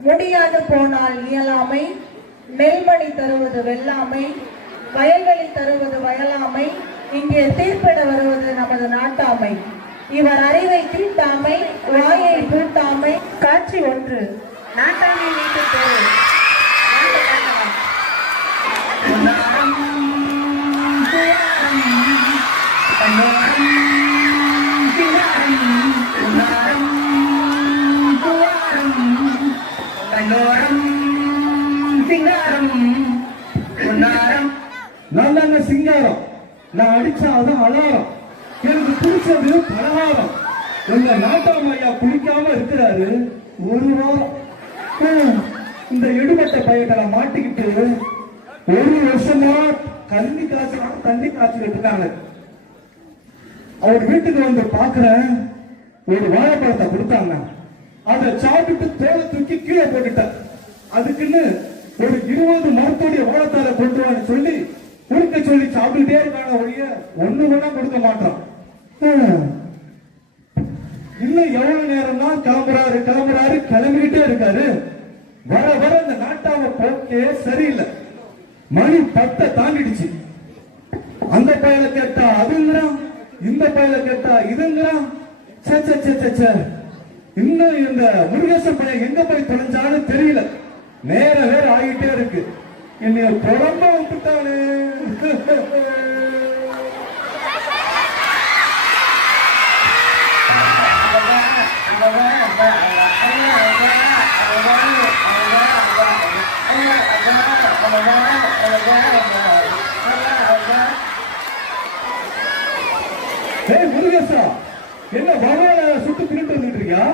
முடியாது போனால் இயலாமை நெல்மணி தருவது வெள்ளாமை வயல்வெளி தருவது வயலாமை இங்கே தீர்ப்பிட வருவது நமது நாட்டாமை. இவர் அறிவை தீட்டாமை வாயை பூட்டாமை. காட்சி ஒன்று நாட்டாமை வீட்டு பேரு நாட்டு காட்டவன். நான் தாங்க சிங்காரம். நான் அடிச்சாதான் அலாரம். எனக்கு பிடிச்சது பலகாரம். எங்க நாட்டாம ஐயா குளிக்காம இருக்கிறாரு. ஒரு வாரம். இந்த எடுபட்ட பையங்களை மாட்டிக்கிட்டு ஒரு வருஷமா கல்வி காய்ச்சலாம் தண்ணி காய்ச்சிட்டு இருக்காங்க. அவர் வீட்டுக்கு வந்து பாக்குறேன் ஒரு வாழைப்பழத்தை கொடுத்தாங்க. அதை சாப்பிட்டு தோலை தூக்கி கீழே போட்டுட்டார். அதுக்குன்னு ஒரு இருபது மரத்துடைய வாழைத்தாரை கொண்டு வான்னு சொல்லி கொடுக்க சொல்லி சாப்பிட்டுட்டே இருக்கான ஒழிய ஒண்ணு கூட கொடுக்க மாட்டான். இன்னும் எவ்வளவு நேரம் தான் கிளம்புறாரு கிளம்புறாரு கிளம்பிக்கிட்டே இருக்காரு. வர வர இந்த நாட்டாவ போக்கே சரியில்லை. மணி பத்தை தாண்டிடுச்சு. அந்த பையல கேட்டா அதுங்கிறான் இந்த பையல கேட்டா இதுங்கிறான். ச்சே, ச்சே, சே சே ச்சே. இன்னும் இந்த முருகேசன் பையன் எங்க போய் தொலைஞ்சாலும் தெரியல. நேர வேற ஆகிட்டே இருக்கு. என்னைய புலம்ப விட்டுட்டானே ஏய் முருகேசா என்ன பகவான சுட்டு பின்னிட்டு வந்துட்டு இருக்கியா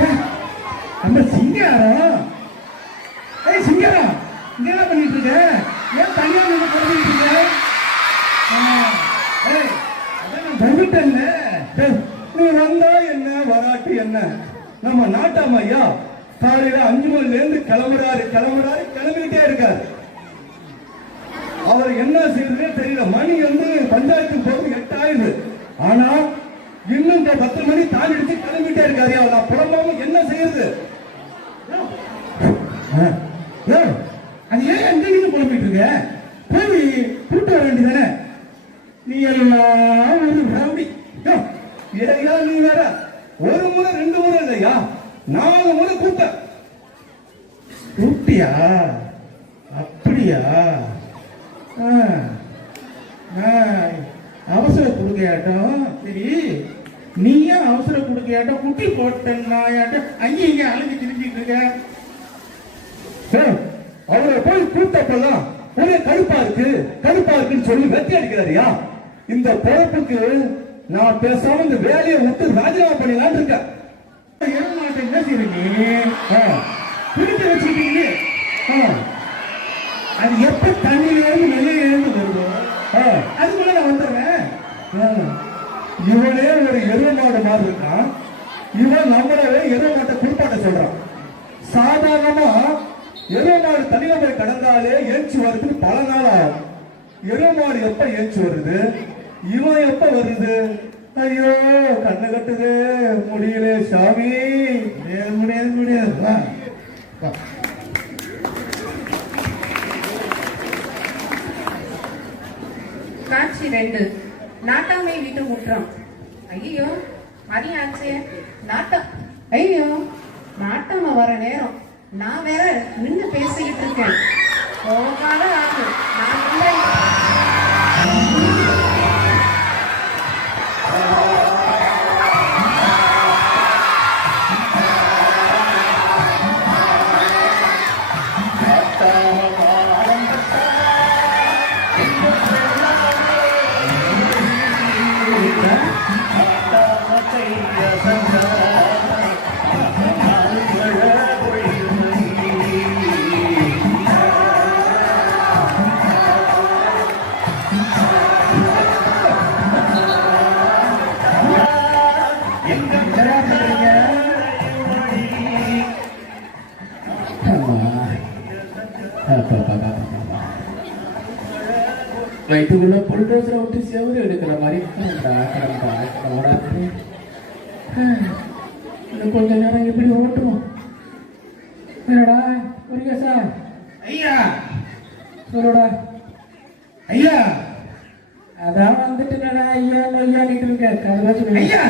ஏய், அந்த சிங்காரம் ஏய் சிங்காரம் இங்க என்ன பண்ணிட்டு இருக்க? ஏன் தனியா நின்று பண்ணிட்டு இருக்க? ஏய், அதான் நான் நீ வந்தா என்ன வராட்டி என்ன? நம்ம நாட்டாம ஐயா காலையில அஞ்சு மணில இருந்து கிளம்புறாரு கிளம்புறாரு கிளம்பிட்டே இருக்காரு. அவர் என்ன செய்யறதே தெரியல. மணி வந்து பஞ்சாயத்து போது எட்டாயிடுது. ஆனா இன்னும் இந்த பத்து மணி தாண்டி கிளம்பிட்டே இருக்காரு. அவர் நான் புலம்பாம என்ன செய்யறது ஆ, ஏ, அது ஏன் எங்க நின்று புலம்பிட்டு இருக்க போய் கூட்டு வர வேண்டியதானே நீ எல்லாம் ஒரு ரவுடி யோ, ஏய்யா நீ வேற ஒரு முறை ரெண்டு முறை இல்லையா நாலு முறை கூட்ட கூட்டியா அப்படியா ஆ. ஆ. அவசர கொடுக்கையாட்டம் சரி நீ ஏன் அவசர கொடுக்கையாட்டம் குட்டி போட்ட நாயாட்டம் அங்கே இங்க அலைஞ்சு திரிஞ்சிட்டு இருக்க அவரை போய் கூட்டப்பதான் ஒரே கடுப்பா இருக்கு கடுப்பா இருக்குன்னு சொல்லி வெட்டி அடிக்கிறாரியா இந்த பொழப்புக்கு நான் பேசாம இந்த வேலையை விட்டு ராஜினாமா பண்ணலாம் இருக்கேன் என்ன செய்யறீங்க பிடித்து வச்சுக்கிட்டீங்க அது எப்ப தண்ணியில இருந்து வெளியில இருந்து வருதோ அதுக்குள்ள நான் வந்துடுறேன். ஆ. இவனே ஒரு எருவ மாடு மாதிரி இருக்கான். இவன் நம்மளவே எருவ மாட்டை குளிப்பாட்ட சொல்றான். சாதாரணமா எருவ மாடு தனியா கடந்தாலே ஏஞ்சி வருதுன்னு பல நாள் ஆகும். எருவ மாடு எப்ப ஏஞ்சி வருது? இவன் எப்ப வருது? ஐயோ கண்ணு கட்டுது. முடியல சாமி. முடியாது முடியாது வா. காட்சி ரெண்டு. நாட்டாமை வீட்டு முற்றம். ஐயோ மணி ஆச்சே நாட்டம் ஐயோ நாட்டாம வர நேரம். நான் வேற நின்று பேசிக்கிட்டு இருக்கேன். போகாத ஆகும் நான் இல்லை. வயிற்றுக்குள்ள புல்டோசரை விட்டு செவரு எடுக்கிற மாதிரி இன்னும் கொஞ்ச நேரம் எப்படி ஓட்டுவோம் என்னடா முருகேசா ஐயா சொல்லுடா ஐயா அதான் வந்துட்டு என்னடா ஐயா ஐயானிட்டு இருக்க கதை சொல்லு ஐயா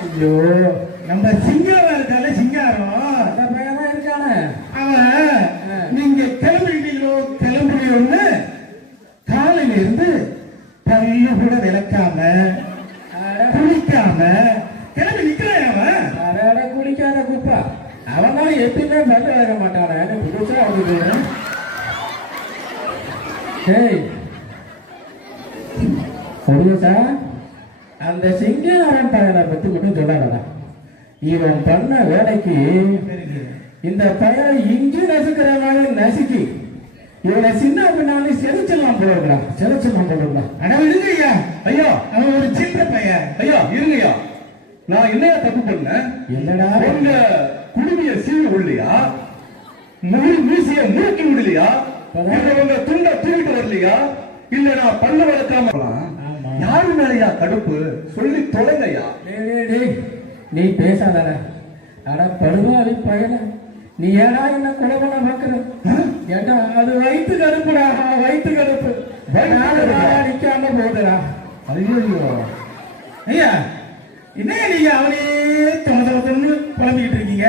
ஐயோ நம்ம சிங்காரம் இருக்கால சிங்காரம் அந்த பையன் தான் இருக்கானே அவன் நீங்க கிளம்பிட்டீங்களோ கிளம்புறீங்களோன்னு காலையில இருந்து பல்லு கூட விளக்காம அட, குளிக்காம கிளம்பி நிக்கிறான் அவன் அடடா குளிக்காத குப்பா அவன் தான் எப்பயுமே பல்ல விளக்க மாட்டானே எனக்கு புதுசா அவனுக்கு ஏய் முருகேசா அந்த சிங்காரம் பையனை பத்தி மட்டும் சொல்லாதடா இவன் பண்ண வேலைக்கு இந்த பையன் இஞ்சி நசுக்கிற மாதிரி நசுக்கி இவனை சின்ன பின்னாலே செலுச்சலாம் போல இருக்கா செலுச்சலாம் போல இருக்கா அட விடுங்க ஐயா. ஐயா அவன் ஒரு சின்ன பையன். ஐயா இருங்கய்யா நான் என்னையா தப்பு பண்ணேன்? என்னடா? உங்க குடுமைய சீவி விடலையா? முடி மீசிய முறுக்கி விடலையா? உங்க துண்ட தூக்கிட்டு வரலையா? இல்ல நான் பல்லு வளர்க்காம. யாரு மேலயா கடுப்பு? சொல்லி தொலைங்கய்யா. நீ பேசாதடா. அட படுவாவி பயல நீ ஏடா என்ன கொலை பண்ண பாக்குற ஏடா அது வயிற்று கடுப்புடா வயிற்று? நாலு நிக்காம போகுதுடா ஐயோ ஐயா என்னங்க நீங்க அவனே தொலை தொலை தொலைன்னு புலம்பிக்கிட்டு இருக்கீங்க?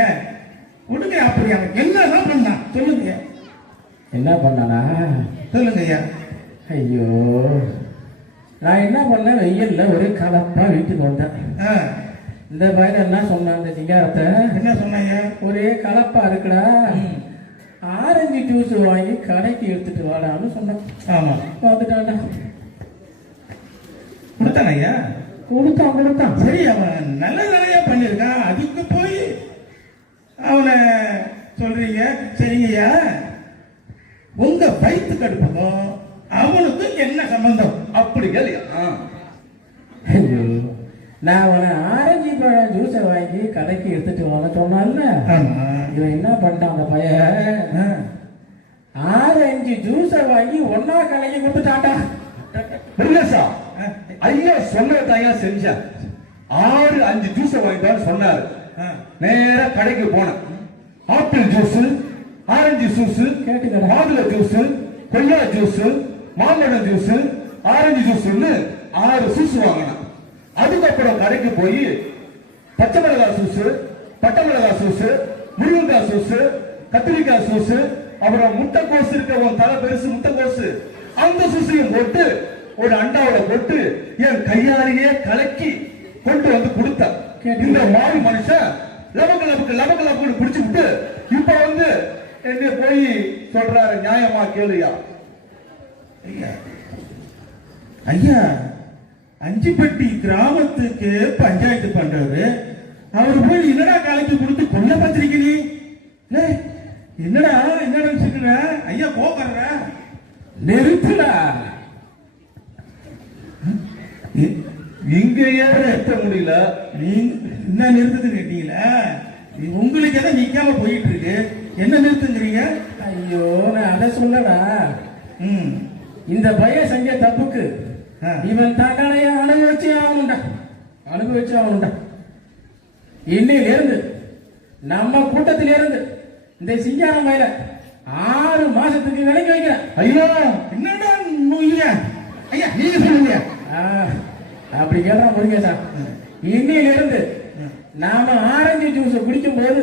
விடுங்க அப்படி அவன். என்னதான் பண்ணான்? சொல்லுங்க. என்ன பண்ணானா? சொல்லுங்க ஐயா. ஐயோ. நான் என்ன பண்ணேன்? வெயில்ல ஒரே கலப்பா வீட்டுக்கு வந்தேன். இந்த பையன் என்ன சொன்னான் இந்த சிங்காரத்தை என்ன சொன்னாங்க? ஒரே கலப்பா இருக்குடா. ஆரஞ்சு ஜூஸ் வாங்கி கடைக்கு எடுத்துட்டு வாடான்னு சொன்னான். ஆமா. வந்துட்டான்டா கொடுத்தான ஐயா? கொடுத்தான் கொடுத்தான். சரி அவன் நல்ல வேலையா பண்ணியிருக்கான். அதுக்கு போய் அவனை சொல்றீங்க? சரிங்கய்யா உங்க வயிற்று கடுப்புக்கும் அவனுக்கும் என்ன சம்பந்தம்? அப்படி கேளியா ஐயோ. நான் அவனை ஆரஞ்சு பழம் ஜூஸை வாங்கி கடைக்கு எடுத்துட்டு வாங்க சொன்னான்ல ஆமா. இவன் என்ன பண்ணிட்டான் அந்த பையன். ஆரஞ்சு ஜூஸை வாங்கி ஒன்னா கடைக்கு கொடுத்துட்டான்டா. முருகேசா ஐயா சொன்னதை ஐயா செஞ்சேன். ஆறு அஞ்சு ஜூஸ் வாங்கிட்டான்னு சொன்னாரு. நேரா கடைக்கு போனேன். Apple juice orange juice. மாதுளை ஜூஸ் கொய்யா ஜூஸ் மாம்பழம் ஜூஸ் ஆரஞ்சு ஜூஸ்னு ஆறு ஜூஸ் வாங்கினேன். அதுக்கப்புறம் கடைக்கு போய் பச்சை மிளகாய் ஜூஸ் பட்டை மிளகாய் ஜூஸ் முருங்கக்காய் ஜூஸ் கத்திரிக்காய் ஜூஸ் அப்புறம் முட்டைக்கோசு இருக்க உன் தலை பெருசு முட்டைக்கோசு அந்த ஜூஸையும் போட்டு ஒரு அண்டாவுல போட்டு என் கையாலேயே கலக்கி கொண்டு வந்து கொடுத்தேன். இந்த மாறி மனுஷன் லபக்கு லபக்கு லபக்கு லபக்குன்னு குடிச்சு விட்டு இப்ப வந்து என்ன போய் சொல்றாரு நியாயமா கேளுயா? ஐயா ஐயா அஞ்சிப்பட்டி கிராமத்துக்கு பஞ்சாயத்து பண்றாரு. அவர் போய் என்னடா காலைக்கு கொடுத்து கொல்ல பத்திரிக்கை ஏய், என்னடா என்ன நினைச்சுக்கிற? ஐயா கோபப்படுற நிறுத்துடா. இங்கேயே நிறுத்த முடியல. நீ என்ன நிறுத்துது கேட்டீங்களா? உங்களுக்கு எதை நிக்காம போயிட்டு இருக்கு என்ன நிறுத்துங்கிறீங்க? ஐயோ நான் அதை சொல்லடா. ம். இந்த பையன் செஞ்ச தப்புக்கு. இவன் தண்டனைய அனுபவிச்சு ஆகணும்டா அனுபவிச்சு ஆகணும்டா இன்னையில இருந்து நம்ம கூட்டத்தில இருந்து இந்த சிங்காரம் பயில ஆறு மாசத்துக்கு விலைக்கு வைக்கிறேன் ஐயா என்னடா நோய்யா ஐயா நீங்க சொல்லுங்க. ஆ, அப்படி கேட்டான் முருகேசா இன்னையில இருந்து நாம ஆரஞ்சு ஜூஸ் குடிக்கும் போது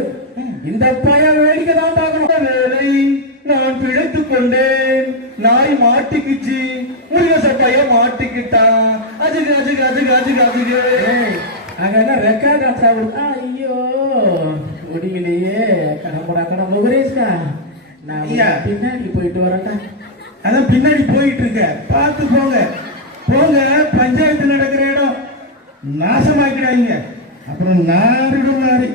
இந்த பையன் வேடிக்கை தான் பார்க்கணும். வேலை நான் பிழைத்துக் கொண்டேன். நாய் மாட்டிக்குச்சு முருகேச பையன் மாட்டிக்கிட்டான். அஜுகு அஜுகு அஜுகு அஜுகு அஜுகு ஏய், அங்க என்ன ரெக்கார்ட் ஆச்சா? ஐயோ முடியலையே கடம்படா கடம்ப. முகரேஷ்கா நான். பின்னாடி போயிட்டு வரேன்டா அதான் பின்னாடி போயிட்டு இருக்க பார்த்து போங்க. போங்க பஞ்சாயத்து நடக்கிற இடம். நாசமாக்கிடாதீங்க அப்புறம் நாரிடும் நாரி.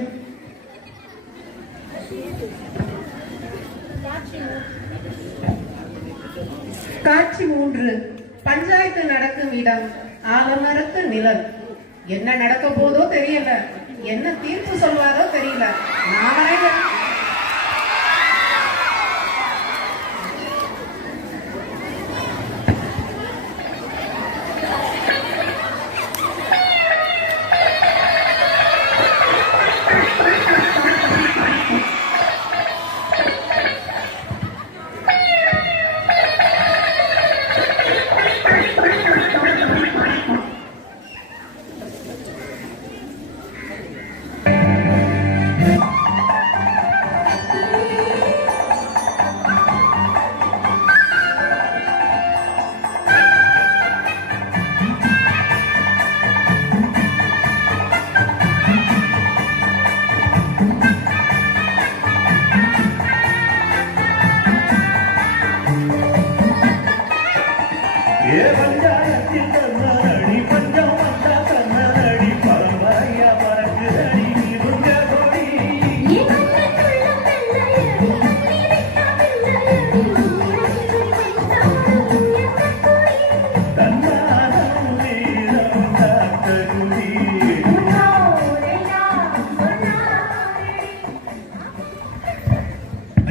காட்சி மூன்று. பஞ்சாயத்து நடக்கும் இடம் ஆலமரத்து நிழல். என்ன நடக்க போதோ தெரியல. என்ன தீர்ப்பு சொல்வாரோ தெரியல. நாராயணன்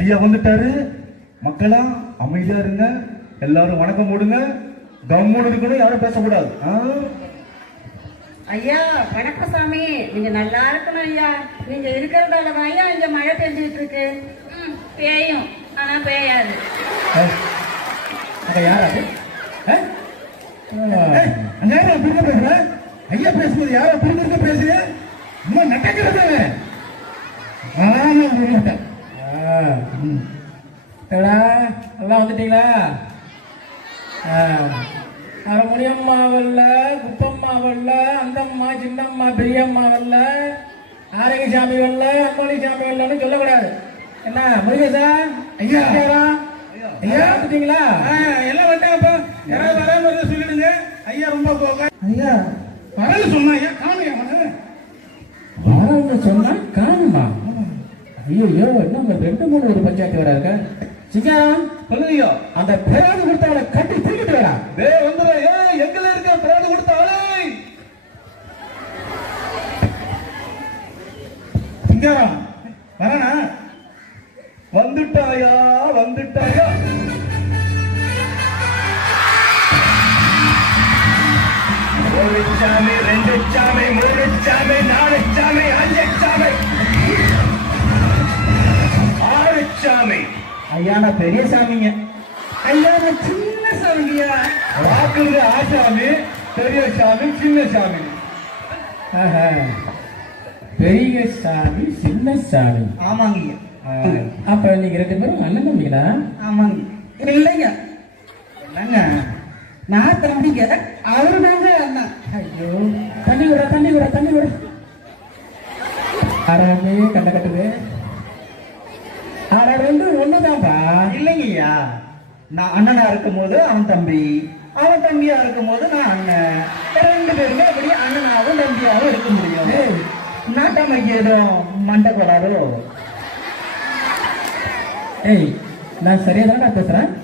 ஐயா வந்துட்டாரு. மக்களா அமைதியா இருங்க. எல்லாரும் வணக்கம் போடுங்க. கம்முன்னு இருக்கணும் யாரும் பேசக்கூடாது? ஐயா வணக்கம் சாமி. நீங்க நல்லா இருக்கணும் ஐயா. நீங்க இருக்கிறதால தான் ஐயா இங்க மழை பெஞ்சிட்டு இருக்கு. பேயும். ஆனா அங்க யார் அது? பிரிக்க பேசுற? ஐயா பேசும்போது யாரோ பிரிக்க பேசுற இன்னும் நடக்கிறது ஆமா எல்லாம் வந்துட்டீங்களா? ஆ. அரைமுடியம்மா வரல குப்பம்மா வரல அந்தம்மா சின்னம்மா பெரியம்மா வரல ஆரோக்கியசாமி வரல அம்மாளி சாமி வரலன்னு சொல்லக்கூடாது. என்ன முருகேசா ஐயா. ஐயா. ஐயா. வந்துட்டீங்களா? எல்லாம் வந்துட்டாங்கப்பா. யாராவது வராம இருந்தா சொல்லிடுங்க. ஐயா ரொம்ப போக ஐயா. வரல சொன்னா ஐயா அவனு. வரவங்க சொன்னா காணுமா? ஐயோ என்ன ரெண்டு மூணு ஒரு பஞ்சாயத்து வேற இருக்க? சிங்காரம் சொல்லுங்கய்யோ அந்த பேராது கொடுத்தவளை கட்டி திருக்கிட்டு வரா டே வந்துடுற ஏ எங்கல இருக்க பிராது கொடுத்தவளை? சிங்காரம் வரணா வந்துட்டாயா வந்துட்டாயா? ஒரு சாமி ரெண்டு சாமி மூணு சாமி நாலு சாமி ஐயா நான் பெரிய சாமிங்க. ஐயா நான் சின்ன சாமியா வாக்குறது ஆசாமி பெரிய சாமி சின்ன சாமி. பெரிய சாமி சின்ன சாமி. ஆமாங்க ஆ, அப்ப நீங்க ரெண்டு பேரும் அண்ணன் தம்பிங்களா ஆமாங்க இல்லைங்க. என்னங்க? நான் தம்பிங்க. அவரு தாங்க அண்ணா ஐயோ. தண்ணி விட தண்ணி விட தண்ணி விட. ஆறாமே கண்ட கட்டுது. ஆறா ரெண்டு ஒண்ணுதான்பா இல்லைங்கய்யா. நான் அண்ணனா இருக்கும் போது அவன் தம்பி அவன் தம்பியா இருக்கும் போது நான் அண்ணன். ரெண்டு பேருமே அப்படி அண்ணனாவும் தம்பியாவும் இருக்க முடியும். நாட்டாமைக்கு ஏதோ மண்டை கோளாரோ ஏய் நான் சரியா தானடா பேசுறேன்?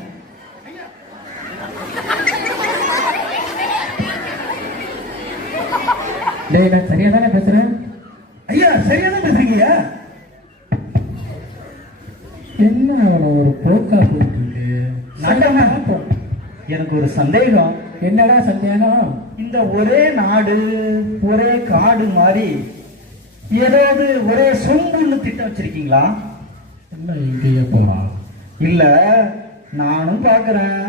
டேய் நான் சரியா தானே பேசுறேன்? ஐயா சரியா தான் பேசுறீங்கய்யா. என்ன அவன ஒரு போக்கா போயிட்டு எனக்கு ஒரு சந்தேகம். என்னடா சந்தேகம்? இந்த ஒரே நாடு ஒரே காடு மாதிரி ஏதாவது ஒரே சொம்புன்னு திட்டம் வச்சிருக்கீங்களா? என்ன இங்கேயே போறான் இல்ல நானும் பாக்குறேன்.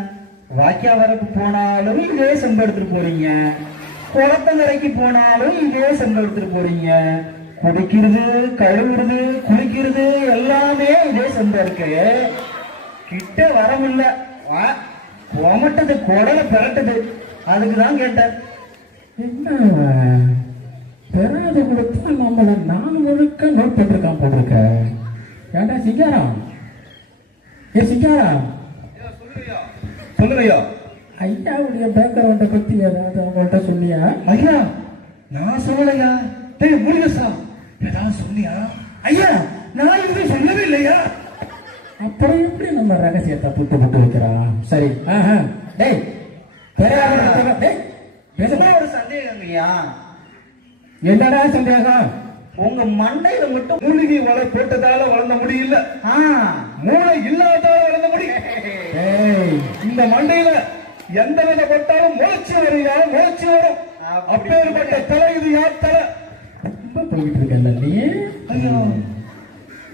வாக்கியா வரப்பு போனாலும் இதே செம்பு எடுத்துட்டு போறீங்க. குளத்தங்கரைக்கு போனாலும் இதே செம்பு எடுத்துட்டு போறீங்க. குடிக்கிறது கழுவுறது குளிக்கிறது எல்லாமே இதே செம்பு இருக்கு. கிட்ட வர முடியல வா கோமட்டது குடலை பிறட்டது அதுக்கு தான் கேட்டேன். என்ன? பெறாத கொடுத்தா நம்மள நான் முழுக்க நோட் பண்ணிருக்கான் போட்டிருக்க. ஏன்டா சிங்காரம்? ஏ சிங்காரம்? சொல்லுங்க ஐயா ஐயாவுடைய பேக்ரவுண்டை பத்தி ஏதாவது அவங்கள்ட்ட சொன்னியா ஐயா நான் சொல்லலையா? டேய் முருகசா ஏதாவது சொன்னியா ஐயா நான் எதுவும் சொல்லவே இல்லையா? அப்புறம் எப்படி நம்ம ரகசியத்தை புட்டு புட்டு வைக்கிறான்? சரி ஆஹா. டேய் ஒரு சந்தேகம் ஐயா? என்னடா சந்தேகம்? உங்க மண்டையில மட்டும் மூலிகை வலை போட்டதால வளர்ந்த முடியல மூளை இல்லாததால வளர்ந்த முடி. ஏய் இந்த மண்டையில எந்த வித பட்டாலும் முளைச்சி வருயா முளைச்சி வரும். அப்பேற்பட்ட தலை இது யார் தலை? போயிட்டு இருக்கல நீ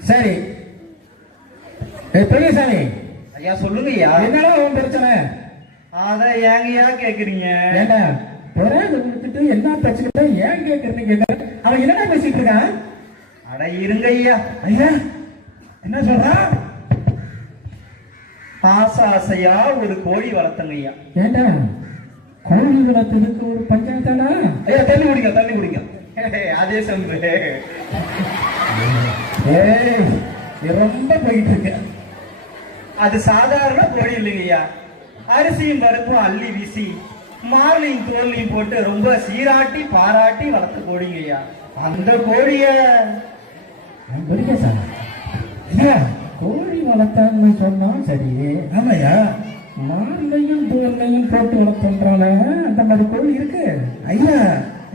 சரி. பெரியசாமி ஐயா சொல்லுங்க ஐயா. என்னடா உன் பிரச்சனை? அத ஏங்கய்யா கேக்குறீங்க? ஏண்டா பெறாத கொடுத்துட்டு என்ன பிரச்சனை ஏன் கேட்கறீங்க கேட்டா அவன் என்னடா பேசிட்டு இருக்கான் அட இருங்க ஐயா. ஐயா என்ன சொல்றா? ஆசை ஆசையா ஒரு கோழி வளர்த்தங்க ஐயா. ஏண்டா கோழி வளர்த்ததுக்கு ஒரு பஞ்சாயத்தானா? ஐயா தள்ளி குடிங்க தள்ளி குடிங்க. அதே சம்பு. ஏய் ரொம்ப போயிட்டு இருக்க அது சாதாரண கோழி இல்லைங்கய்யா. அரிசியும் பருப்பும் அள்ளி வீசி மார்லையும் தோல்லையும் போட்டு ரொம்ப சீராட்டி பாராட்டி வளர்த்த கோழிங்க ஐயா அந்த கோழிய பெரியசா கோழி வளர்த்தான்னு சொன்னா சரி. ஆமாயா மார்லையும் தோல்லையும் போட்டு வளர்த்துன்றான அந்த மாதிரி கோழி இருக்கு. ஐயா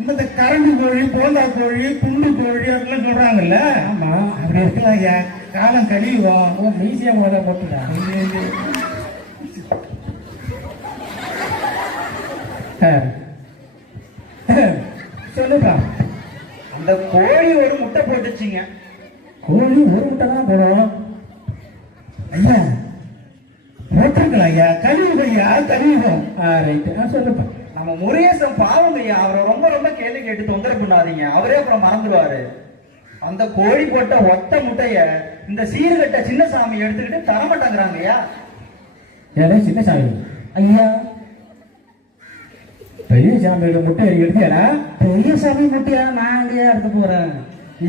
இந்த கரண்டு கோழி போந்தா கோழி குண்டு கோழி அதெல்லாம் சொல்றாங்கல்ல? ஆமா. அப்படி இருக்கலாம் ஐயா? காலம் கழிவோம் ஓ மீசியம் முதல்ல போட்டுடா. சொல்லுப்பா. அந்த கோழி ஒரு முட்டை போட்டுச்சுங்க. கோழி ஒரு முட்டை தான் போடும் ஐயா போட்டிருக்கலாம் ஐயா? கழிவுங்க ஐயா கழிவுவோம் ஆ ரைட்டு. சொல்லுப்பா. நம்ம முருகேசன் பாவங்க ஐயா அவரை ரொம்ப ரொம்ப கேள்வி கேட்டு தொந்தரவு பண்ணாதீங்க. அவரே அப்புறம் மறந்துடுவாரு. அந்த கோழி போட்ட ஒத்த முட்டைய இந்த சீர்கட்ட சின்னசாமி எடுத்துக்கிட்டு தர மாட்டாங்கிறாங்க ஐயா. ஏடா சின்னசாமி. ஐயா. பெரிய சாமியோட முட்டை எடுத்தியாடா பெரிய சாமி முட்டையா? நான் எங்கேயா எடுத்து போறேன்?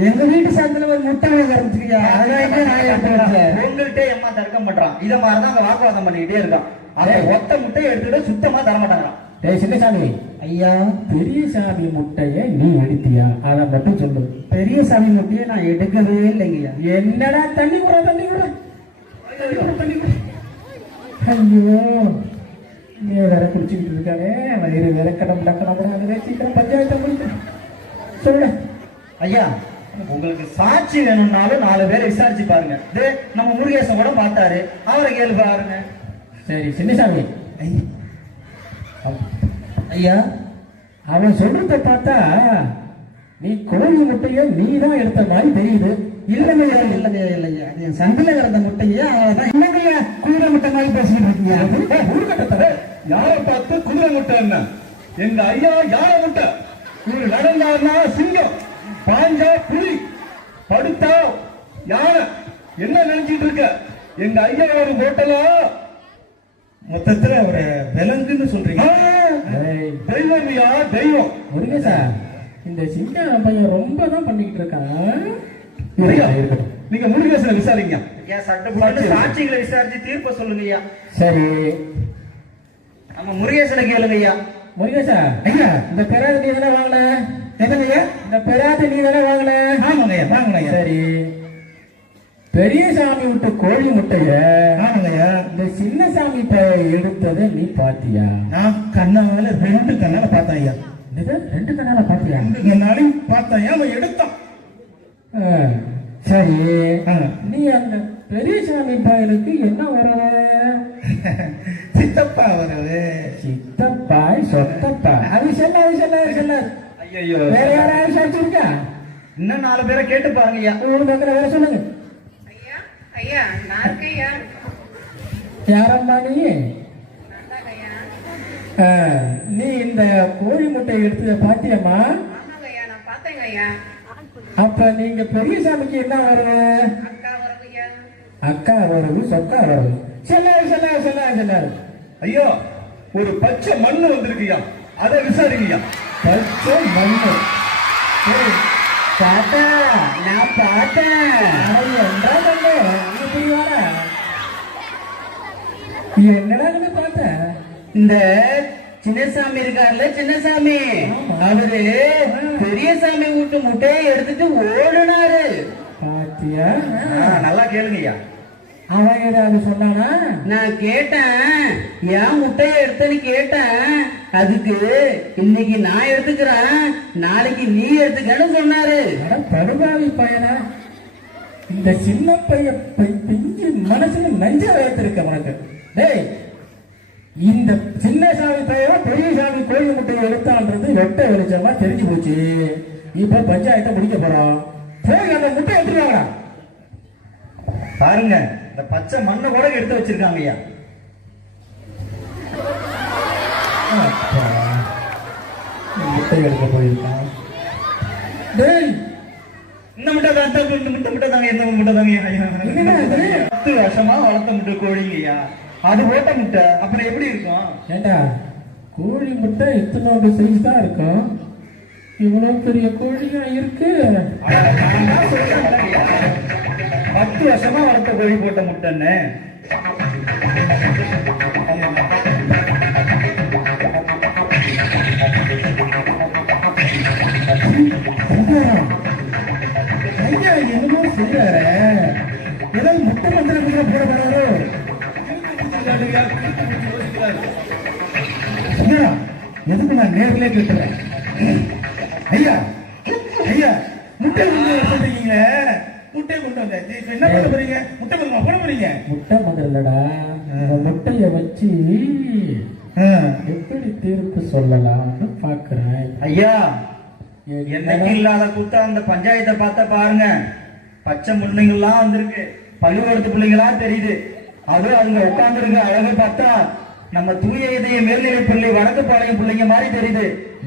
எங்க வீட்டு சாயந்தரம் ஒரு முட்டை வாங்க ஆரம்பிச்சிருக்கியா அதான் நான் உங்கள்கிட்ட எம்மா தர்க்கம் பண்றான். இத மாதிரிதான் அங்க வாக்குவாதம் பண்ணிக்கிட்டே இருக்கான். அந்த ஒத்த முட்டையை எடுத்துக்கிட்டு சுத்தமா தர மாட்டாங்கிறான். டேய் சின்னசாமி ஐயா பெரிய சாமி முட்டைய நீ எடுத்தியா? அதை மட்டும் சொல்லு. பெரிய சாமி முட்டையை நான் எடுக்கவே இல்லைங்கய்யா என்னடா தண்ணி கூட தண்ணி கூட? தண்ணி கூட ஐயோ நீ வேற குடிச்சுக்கிட்டு இருக்கானே வயிறு வேற கடம் டக்கடம் அதை சீக்கிரம் பஞ்சாயத்தை முடிக்க. சொல்லு ஐயா உங்களுக்கு சாட்சி வேணும்னாலும் நாலு பேரை விசாரிச்சு பாருங்க. இதே நம்ம முருகேசன் கூட பார்த்தாரு. அவரை கேள்வி பாருங்க. சரி சின்னசாமி ஐயா அவன் சொல்றத பார்த்தா நீ கோழி முட்டைய நீ தான் எடுத்த மாதிரி தெரியுது. இல்லைங்கய்யா இல்லைங்கய்யா இல்லையா அது என் சந்தில கிடந்த முட்டையா அதான் இல்லைங்கய்யா கூற முட்டை மாதிரி பேசிக்கிட்டு இருக்கீங்க? உருக்கட்டத்தர யாரை பார்த்து குதிரை முட்டை என்ன? எங்க ஐயா யாரை முட்டை? இவரு நடந்தாருன்னா சிங்கம். பாஞ்சா புலி. படுத்தா யானை. என்ன நினைச்சிட்டு இருக்க? எங்க ஐயா ஒரு ஹோட்டலா மொத்தத்துல ஒரு விலங்குன்னு சொல்றீங்க. தெய்வம் ஐயா தெய்வம். முருகேசா இந்த சிங்காரம் பையன் ரொம்ப தான் பண்ணிக்கிட்டு இருக்கான். நீங்க முருகேசனை விசாரிங்க. சாட்சிகளை விசாரிச்சு தீர்ப்ப சொல்லுங்க சரி. நம்ம முருகேசனை கேளுங்க ஐயா. முருகேசா ஐயா. இந்த பெறாத நீ தானே வாங்கின? இந்த பெறாத நீ தானே வாங்கின? ஆமாங்கய்யா வாங்கலையா சரி. பெரிய சாமி விட்ட கோழி முட்டைய இந்த சின்ன சாமி எடுத்ததை நீ பாத்தியா நான் கண்ணால ரெண்டு கண்ணால என்னது? ரெண்டு கண்ணால பாத்தியா ரெண்டு கண்ணாலையும் பார்த்தேன் ஐயா அவன் எடுத்தான். சரி. நீ அந்த பெரிய சாமி பையனுக்கு என்ன வர சித்தப்பா வருது சித்தப்பாய் சொத்தப்பா. அது சொல்ல அது சொல்ல அது சொல்ல. ஐயோ வேற யாராவது விசாரிச்சிருக்கா இன்னும் நாலு பேரை கேட்டு பாருங்க ஐயா ஒரு பக்கத்துல வேற சொல்லுங்க ஐயா ஐயா நான் இருக்கேயா யாரம்மா நீ? நீ இந்த கோழி முட்டை எடுத்தத பாத்தியம்மா அப்ப நீங்க பெரிய சாமிக்கு என்ன வரும் அக்கா வரவு சொக்கா வரவு. சொல்லாரு சொல்லாரு சொல்லாரு சொல்லாரு. ஐயா ஒரு பச்சை மண்ணு வந்திருக்குயா அதை விசாரிங்கய்யா. பச்சை மண்ணு. தாத்தா நான் பார்த்தேன். என்னடா பார்த்த? இந்த சின்னசாமி இருக்கார்ல சின்னசாமி. அவரு பெரியசாமி வீட்டு முட்டையை எடுத்துட்டு ஓடுனாரு. பாத்தியா? நல்லா கேளுங்கய்யா. அவன் ஏதாவது சொன்னானா? நான் கேட்டேன். ஏன் முட்டையை எடுத்தேன்னு கேட்டேன். அதுக்கு இன்னைக்கு நான் எடுத்துக்கிறேன் நாளைக்கு நீ எடுத்துக்கன்னு சொன்னாரு. படுபாவி பையனா இந்த சின்ன பையன் பிஞ்சு மனசுல நஞ்ச வைத்திருக்க உனக்கு டேய் இந்த சின்ன சாமி பையன் பெரிய சாமி கோயில் முட்டையை எடுத்தான்றது வெட்ட வெளிச்சமா தெரிஞ்சு போச்சு. இப்ப பஞ்சாயத்தை முடிக்க போறோம் போய் அந்த முட்டை எடுத்துட்டு பாருங்க இந்த பச்சை மண்ணை கூட எடுத்து வச்சிருக்காங்க ஐயா. முட்டை எடுக்க போயிருக்கான். டேய் இந்த முட்டை தான் இந்த முட்டை முட்டை தாங்க எந்த முட்டை தாங்க? பத்து வருஷமா வளர்த்த முட்டை கோழிங்க ஐயா. அது போட்ட முட்டை அப்புறம் எப்படி இருக்கும்? ஏண்டா கோழி முட்டை இத்தனோட சைஸ் தான் இருக்கும்? இவ்வளவு பெரிய கோழியா இருக்கு. பத்து வருஷமா வளர்த்த கோழி போட்ட முட்டைன்னு. ஐயா என்னமோ செய்யார ஏதாவது முட்டை மந்திரம் கூட போட போறாரோ? எதுக்கு நான் நேர்லயே கேட்டுறேன்? ஐயா ஐயா முட்டை வர சொல்றீங்க. முட்டை கொண்டு வந்தாச்சு. இப்ப என்ன பண்ண போறீங்க? முட்டை கொண்டு போட போறீங்க? முட்டை முதல்லடா இந்த முட்டைய வச்சு. எப்படி தீர்ப்பு சொல்லலாம்னு பாக்குறேன். ஐயா என்னைக்கு இல்லாத கூத்தா அந்த பஞ்சாயத்தை பார்த்தா பாருங்க. பச்சை பிள்ளைங்கள்லாம் வந்திருக்கு. பள்ளிக்கூடத்து பிள்ளைங்களா தெரியுது. அதுவும் அதுங்க உட்காந்துருங்க அழகை பார்த்தா நம்ம தூய இதய மேல்நிலை பிள்ளை வடக்கு பாளையம் பிள்ளைங்க மாதிரி தெரியுது.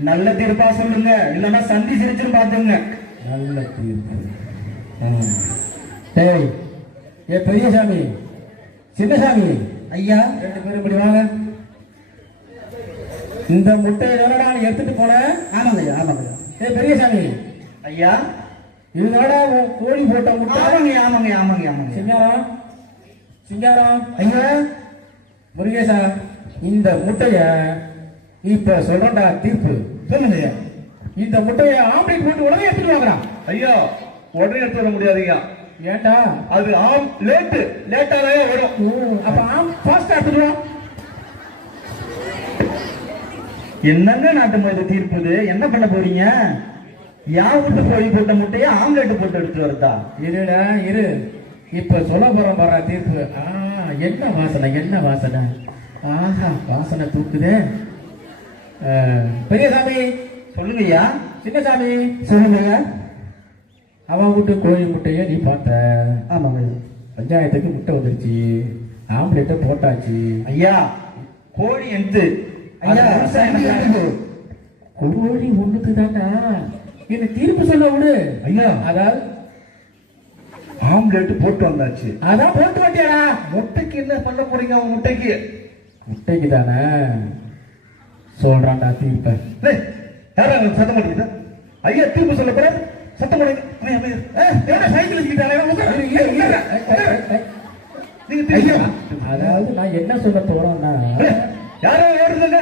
நல்ல தீர்ப்பா சொல்லுங்க. இல்லைன்னா சந்தி சிரிச்சுன்னு பாத்துங்க நல்ல தீர்ப்பு. டேய் ஏ பெரியசாமி சின்னசாமி. ஐயா. ரெண்டு பேரும் இப்படி வாங்க. இந்த முட்டையை தானடா நீ எடுத்துட்டு போன? ஆமாங்க ஐயா ஆமாங்க ஏ பெரியசாமி ஐயா? உன் கோழி போட்ட முட்டை? ஆமாங்க ஆமாங்க ஆமாங்க ஆமாங்க. சிங்காரம்? சிங்காரம்? ஐயா? முருகேசா இந்த முட்டைய இப்ப சொல்றேன்டா தீர்ப்பு. சொல்லுங்க ஐயா. இந்த முட்டைய ஆம்லேட் போட்டு உடனே எடுத்துட்டு வாங்கடா. ஐயா உடனே எடுத்து வர முடியாதுங்க ஏன்டா? அது ஆம் லேட்டு. லேட்டாவே வரும். அப்ப ஆம் ஃபாஸ்டா எடுத்துட்டு வா என்னங்க நாட்டு மொழி தீர்ப்பு இது? என்ன பண்ண போறீங்க? யா விட்டு கோழி போட்ட முட்டையை ஆம்லெட் போட்டு எடுத்து வருதா? இருடா இரு. இப்ப சொல்ல போறோம் பாரா தீர்ப்பு. ஆ என்ன வாசனை என்ன வாசனை? ஆஹா வாசனை தூக்குதே. பெரியசாமி சொல்லுங்க ஐயா சின்னசாமி. சொல்லுங்க அவன் வீட்டு கோழி முட்டைய நீ பார்த்த? ஆமாங்க. பஞ்சாயத்துக்கு முட்டை வந்துருச்சு. ஆம்லெட்டை போட்டாச்சு. ஐயா கோழி எடுத்துக்கோ. கோழி ஒண்ணுக்கு தாண்டா என்ன தீர்ப்பு சொல்ல விடு. ஐயா. அதாவது ஆம்லெட் போட்டு வந்தாச்சு. அதான் போட்டு வட்டியாடா முட்டைக்கு என்ன பண்ண போறீங்க அவன் முட்டைக்கு? முட்டைக்கு தானே சொல்றான்டா தீர்ப்பை. டேய், யாரா சத்தம் போட்டீங்க ஐயா தீர்ப்பு சொல்ல போற? சத்தம் எவன்டா சைக்கிள். தீர்ப்பு அதாவது நான் என்ன சொல்ல போறேன்னா யாரோ ஓடுதுங்க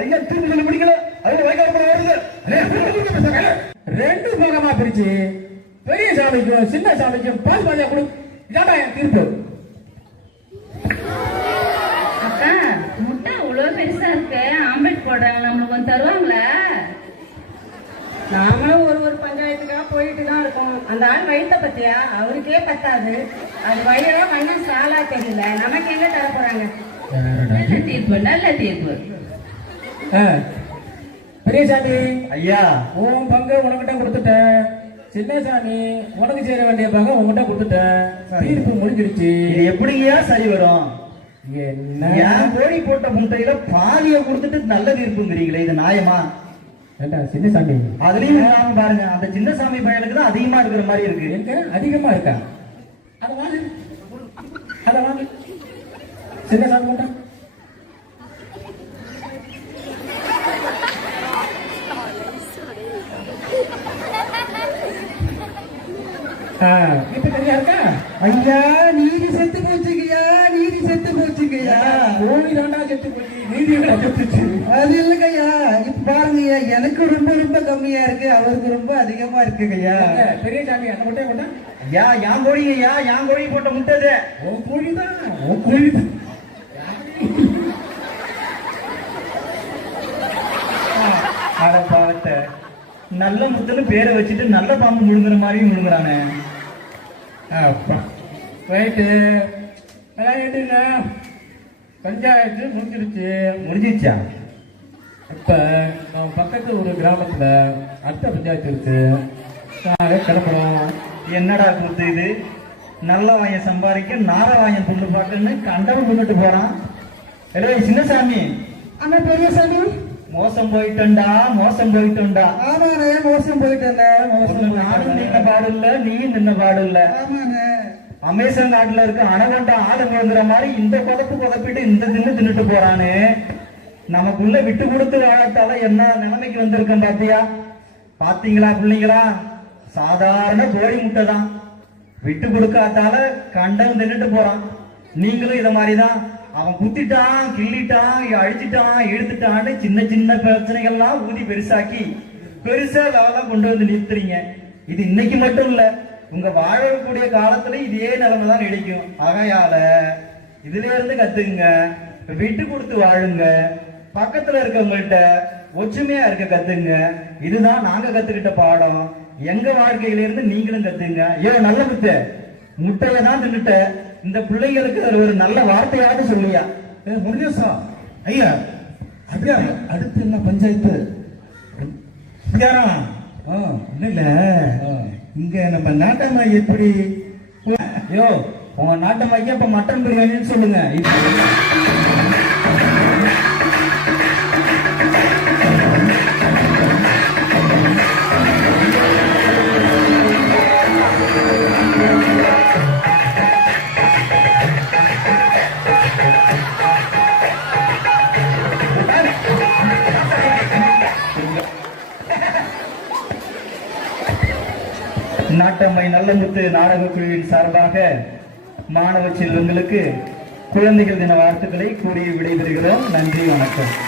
ஐயா தீர்ப்பு சொல்ல பிடிக்கல அது சொல்ல பேசுங்க. ரெண்டு பாகமா பிரிச்சு பெரிய சாமிக்கும் சின்ன சாமிக்கும் பால் பாஜா கொடு. இதாடா என் தீர்ப்பு. அக்கா முட்டை அவ்வளோ பெருசா இருக்கு. ஆம்லெட் போடுறாங்க நம்மளுக்கு வந்து தருவாங்களா? நாமளும் ஒரு ஒரு பஞ்சாயத்துக்காக போயிட்டு தான் இருக்கோம். அந்த ஆள் வயிற்ற பத்தியா? அவருக்கே பத்தாது. அது வயிறா வண்ணம் சாலா தெரியல. நமக்கு எங்க தர போறாங்க நல்ல தீர்ப்பு நல்ல தீர்ப்பு. பெரியசாமி ஐயா. உன் பங்கு உனக்கிட்ட கொடுத்துட்டேன். சின்னசாமி உனக்கு சேர வேண்டிய பங்கு உன்கிட்ட கொடுத்துட்டேன். தீர்ப்பு முடிஞ்சிருச்சு. இது எப்படியா சரி வரும் என்ன? ஏன் கோழி போட்ட முட்டையில பாதிய கொடுத்துட்டு நல்ல தீர்ப்புங்கிறீங்களே இது நியாயமா? சின்னசாமி? அதுலயும் பாருங்க. அந்த சின்னசாமி பையனுக்கு தான் அதிகமா இருக்கிற மாதிரி இருக்கு. எங்க? அதிகமா இருக்கா? அத வாங்கு. அத வாங்கு. ஆ, இப்ப சரியா இருக்கா? ஐயா நீதி செத்து போச்சுங்கய்யா நீதி செத்து போச்சுங்கய்யா கோழி தாண்டா செத்து போச்சு நீதி செத்துச்சு. அது இல்லைங்கய்யா இப்ப பாருங்கய்யா எனக்கு ரொம்ப ரொம்ப கம்மியா இருக்கு. அவருக்கு ரொம்ப அதிகமா இருக்குங்கய்யா எங்க, பெரியசாமி அந்த முட்டையை கொண்டா? ஐயா என் கோழிங்கய்யா என் கோழி போட்ட முட்டை. உன் கோழி தான். உன் கோழி தான். அட பாவத்தை. நல்ல முத்துன்னு பேரை வச்சுட்டு நல்ல பாம்பு முழுங்குற மாதிரியும் முழுங்குறானே. அப்பா. ரைட்டு. விளையாட்டுங்க பஞ்சாயத்து முடிஞ்சிருச்சு. முடிஞ்சிச்சா இப்போ நம்ம பக்கத்து ஒரு கிராமத்தில் அடுத்த பஞ்சாயத்து இருக்கு. நாளை கிளம்புறோம் என்னடா கூத்து இது? நல்ல வாங்கி சம்பாதிக்க நார வாங்கி பொண்ணு பார்க்கன்னு கண்டவன் கொண்டுட்டு போகிறான் ஏடே சின்னசாமி. ஆனா பெரியசாமி. மோசம் போயிட்டோம்டா மோசம் போயிட்டோம்டா ஆமாண்ணே மோசம் போயிட்டேன் ஒண்ணு நானும் நின்ன பாடு இல்ல நீயும் நின்ன பாடு இல்ல ஆமாண்ணே. அமேசான் காட்டுல இருக்க அணகொண்டா ஆடு முழுங்குற மாதிரி இந்த குதப்பு குதப்பிட்டு இந்த தின்னு தின்னுட்டு போறானே. நமக்குள்ள விட்டு கொடுத்து வாழத்தால என்ன நிலைமைக்கு வந்திருக்கேன் பாத்தியா? பாத்தீங்களா பிள்ளைங்களா? சாதாரண கோழி முட்டை தான். விட்டு கொடுக்காதால கண்டம் தின்னுட்டு போறான். நீங்களும் இத மாதிரிதான். அவன் குத்திட்டான் கிள்ளிட்டான் அழிச்சிட்டான் எடுத்துட்டான்னு சின்ன சின்ன பிரச்சனைகள்லாம் ஊதி பெருசாக்கி பெருசா லெவலா கொண்டு வந்து நிறுத்துறீங்க. இது இன்னைக்கு மட்டும் இல்ல உங்க வாழக்கூடிய காலத்துல இதே நிலைமை தான் கிடைக்கும் ஆகையால இதுல இருந்து கத்துக்குங்க விட்டு கொடுத்து வாழுங்க பக்கத்துல இருக்கவங்கள்ட்ட ஒற்றுமையா இருக்க கத்துங்க இதுதான் நாங்க கத்துக்கிட்ட பாடம். எங்க வாழ்க்கையில இருந்து நீங்களும் கத்துங்க ஏ நல்ல முத்த. முட்டையை தான் தின்னுட்ட. இந்த பிள்ளைங்களுக்கு அதுல ஒரு நல்ல வார்த்தையாவது சொல்லியா? முருகேசா ஐயா அப்படியா? அடுத்து என்ன பஞ்சாயத்து? இல்ல இங்க நம்ம நாட்டாமா எப்படி? யோ உங்க நாட்டு மையம் இப்ப மட்டன் பிரியாணின்னு சொல்லுங்க. நாட்டம்மை நல்லமுத்து நாடக குழுவின் சார்பாக மாணவ செல்வங்களுக்கு குழந்தைகள் தின வாழ்த்துக்களை கூறி விடைபெறுகிறோம். நன்றி வணக்கம்.